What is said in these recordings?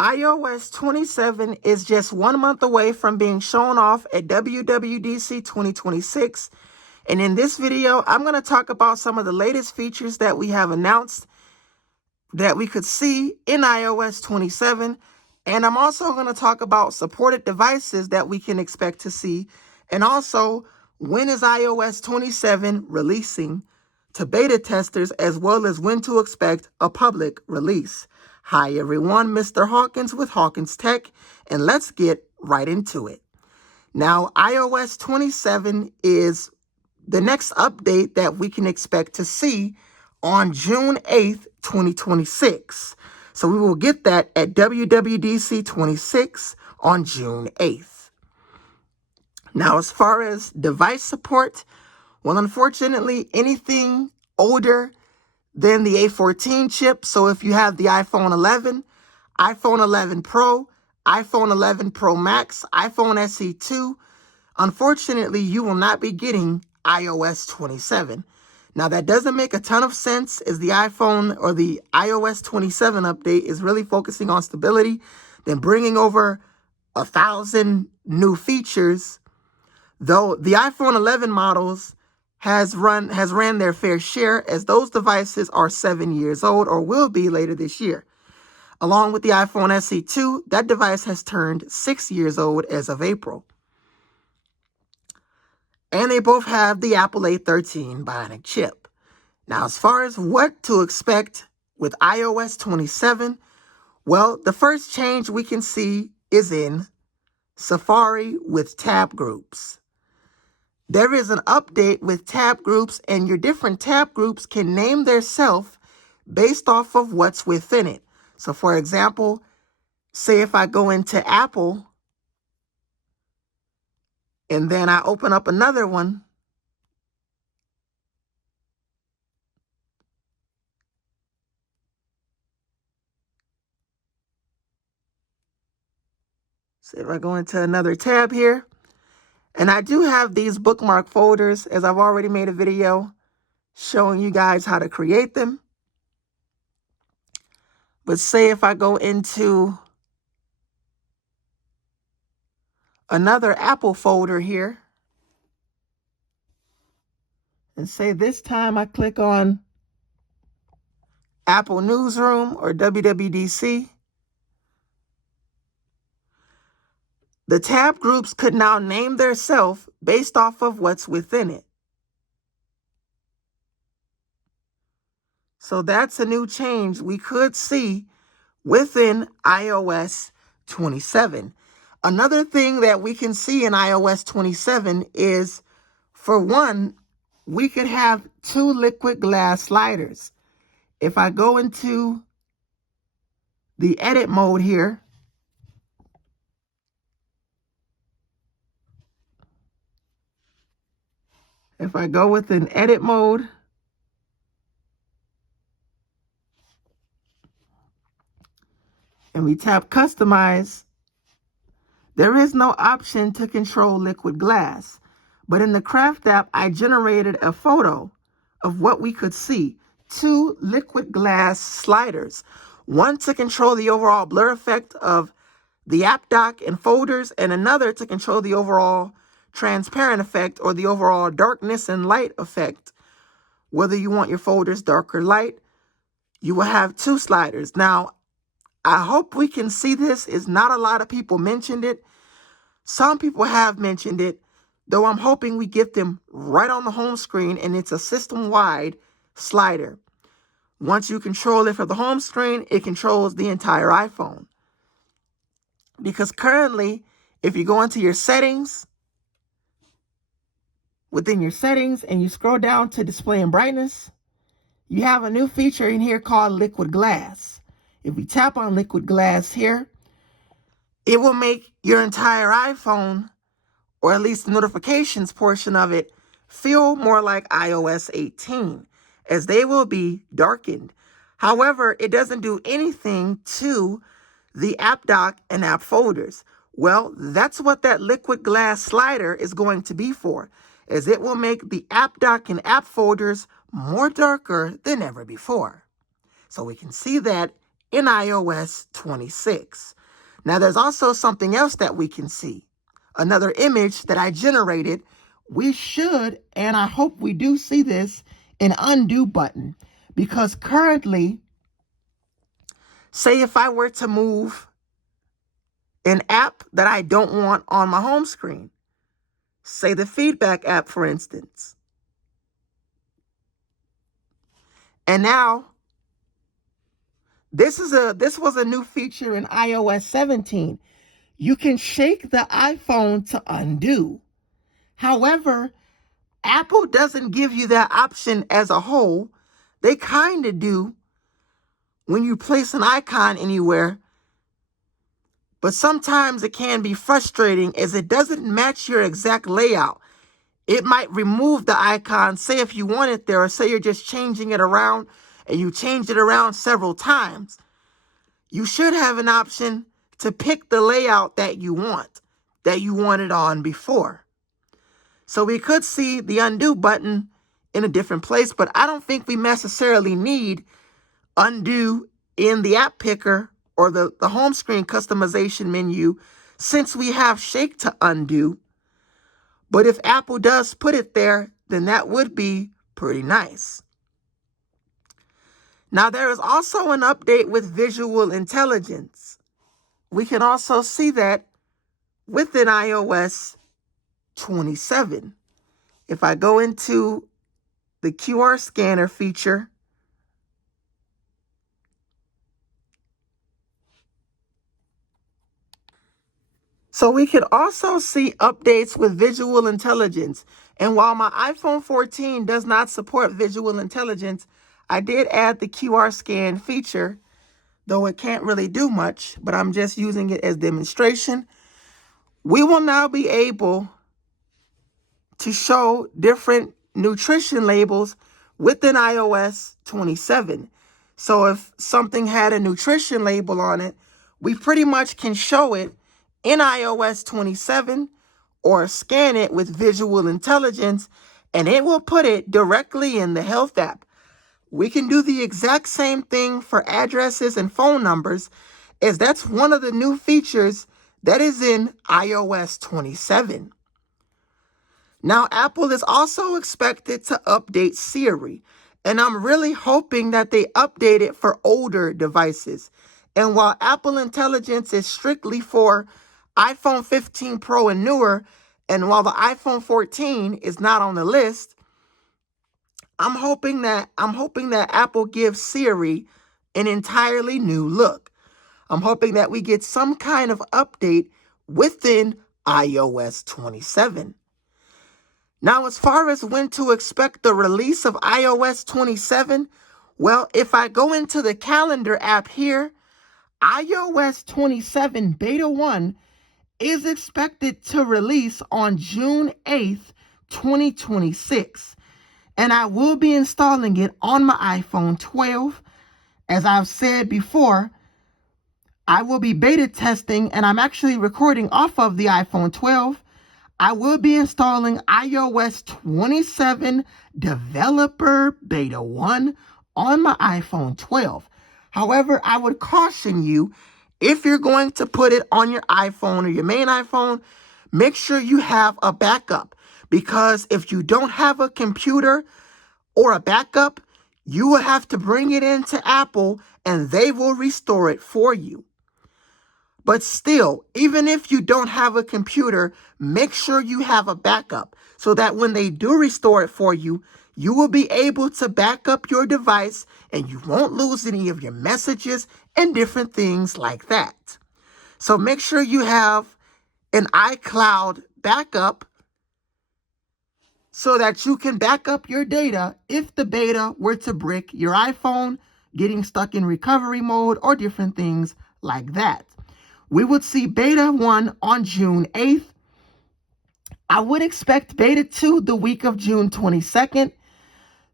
iOS 27 is just 1 month away from being shown off at WWDC 2026. And in this video, I'm going to talk about some of the latest features that we have announced that we could see in iOS 27. And I'm also going to talk about supported devices that we can expect to see. And also, when is iOS 27 releasing to beta testers, as well as when to expect a public release. Hi everyone, Mr. Hawkins with Hawkins Tech, and let's get right into it. Now, iOS 27 is the next update that we can expect to see on June 8th, 2026. So we will get that at WWDC 26 on June 8th. Now, as far as device support, well, unfortunately, anything older than the A14 chip, so if you have the iPhone 11, iPhone 11 Pro, iPhone 11 Pro Max, iPhone SE2, unfortunately, you will not be getting iOS 27. Now, that doesn't make a ton of sense, as the iPhone or the iOS 27 update is really focusing on stability, then bringing over 1,000 new features, though the iPhone 11 models has ran their fair share, as those devices are 7 years old or will be later this year. Along with the iPhone SE2, that device has turned 6 years old as of April. And they both have the Apple A13 Bionic chip. Now, as far as what to expect with iOS 27, well, the first change we can see is in Safari with tab groups. There is an update with tab groups, and your different tab groups can name theirself based off of what's within it. So, for example, say if I go into Apple, and then I open up another one, so if I go into another tab here, and I do have these bookmark folders, as I've already made a video showing you guys how to create them. But say if I go into another Apple folder here, and say this time I click on Apple Newsroom or WWDC, the tab groups could now name theirself based off of what's within it. So that's a new change we could see within iOS 27. Another thing that we can see in iOS 27 is, for one, we could have 2 liquid glass sliders. If I go into the edit mode here, if I go within edit mode, and we tap customize, there is no option to control liquid glass. But in the Craft app, I generated a photo of what we could see. 2 liquid glass sliders. One to control the overall blur effect of the app dock and folders, and another to control the overall transparent effect, or the overall darkness and light effect. Whether you want your folders dark or light, you will have 2 sliders. Now, I hope we can see this, is not a lot of people mentioned it. Some people have mentioned it, though I'm hoping we get them right on the home screen, and it's a system-wide slider. Once you control it for the home screen, it controls the entire iPhone. Because currently, if you go into your settings, within your settings, and you scroll down to display and brightness, you have a new feature in here called liquid glass. If we tap on liquid glass here, it will make your entire iPhone, or at least the notifications portion of it, feel more like iOS 18, as they will be darkened. However, it doesn't do anything to the app dock and app folders. Well, that's what that liquid glass slider is going to be for, as it will make the app dock and app folders more darker than ever before. So we can see that in iOS 26. Now, there's also something else that we can see. Another image that I generated. We should, and I hope we do see this, an undo button. Because currently, say if I were to move an app that I don't want on my home screen, say the feedback app, for instance. And now, this was a new feature in iOS 17. You can shake the iPhone to undo. However, Apple doesn't give you that option as a whole. They kind of do when you place an icon anywhere. But sometimes it can be frustrating as it doesn't match your exact layout. It might remove the icon, say if you want it there, or say you're just changing it around and you changed it around several times. You should have an option to pick the layout that you wanted on before. So we could see the undo button in a different place, but I don't think we necessarily need undo in the app picker or the home screen customization menu since we have shake to undo. But if Apple does put it there, then that would be pretty nice. Now, there is also an update with visual intelligence. We can also see that within iOS 27. If I go into the QR scanner feature, so we can also see updates with visual intelligence. And while my iPhone 14 does not support visual intelligence, I did add the QR scan feature, though it can't really do much, but I'm just using it as demonstration. We will now be able to show different nutrition labels within iOS 27. So if something had a nutrition label on it, we pretty much can show it in iOS 27 or scan it with visual intelligence, and it will put it directly in the health app. We can do the exact same thing for addresses and phone numbers, as that's one of the new features that is in iOS 27. Now, Apple is also expected to update Siri, and I'm really hoping that they update it for older devices. And while Apple Intelligence is strictly for iPhone 15 Pro and newer, and while the iPhone 14 is not on the list, I'm hoping that Apple gives Siri an entirely new look. I'm hoping that we get some kind of update within iOS 27. Now, as far as when to expect the release of iOS 27, well, if I go into the calendar app here, iOS 27 Beta 1 is expected to release on June 8th, 2026. And I will be installing it on my iPhone 12. As I've said before, I will be beta testing, and I'm actually recording off of the iPhone 12. I will be installing iOS 27 Developer Beta 1 on my iPhone 12. However, I would caution you, if you're going to put it on your iPhone or your main iPhone, make sure you have a backup. Because if you don't have a computer or a backup, you will have to bring it into Apple and they will restore it for you. But still, even if you don't have a computer, make sure you have a backup so that when they do restore it for you, you will be able to back up your device and you won't lose any of your messages and different things like that. So make sure you have an iCloud backup so that you can back up your data if the beta were to brick your iPhone, getting stuck in recovery mode or different things like that. We would see beta 1 on June 8th. I would expect beta 2 the week of June 22nd.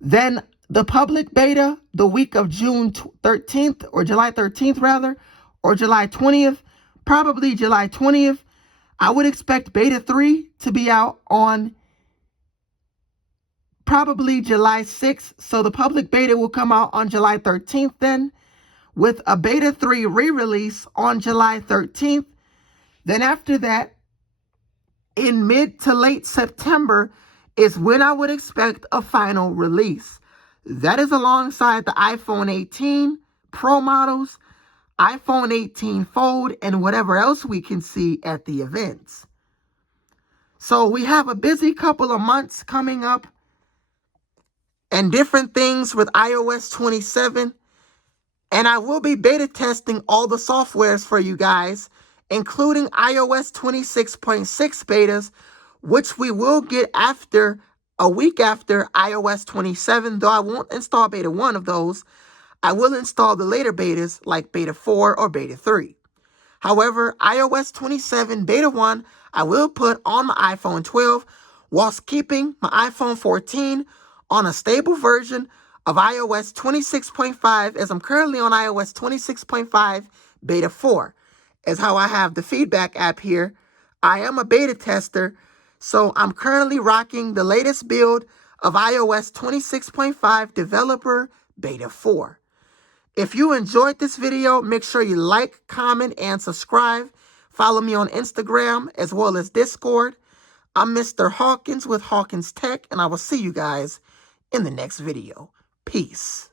Then the public beta the week of June 13th, or July 13th rather, or July 20th, probably July 20th. I would expect beta 3 to be out on probably July 6th. So the public beta will come out on July 13th then. with a Beta 3 re-release on July 13th. Then after that, in mid to late September is when I would expect a final release. That is alongside the iPhone 18 Pro models, iPhone 18 Fold, and whatever else we can see at the events. So we have a busy couple of months coming up and different things with iOS 27. And I will be beta testing all the softwares for you guys, including iOS 26.6 betas, which we will get after a week after iOS 27, though I won't install beta 1 of those. I will install the later betas like beta 4 or beta 3. However, iOS 27 beta 1, I will put on my iPhone 12 whilst keeping my iPhone 14 on a stable version of iOS 26.5, as I'm currently on iOS 26.5 beta 4, is how I have the feedback app here. I am a beta tester, so I'm currently rocking the latest build of iOS 26.5 developer beta 4. If you enjoyed this video, make sure you like, comment, and subscribe. Follow me on Instagram as well as Discord. I'm Mr. Hawkins with Hawkins Tech, and I will see you guys in the next video. Peace.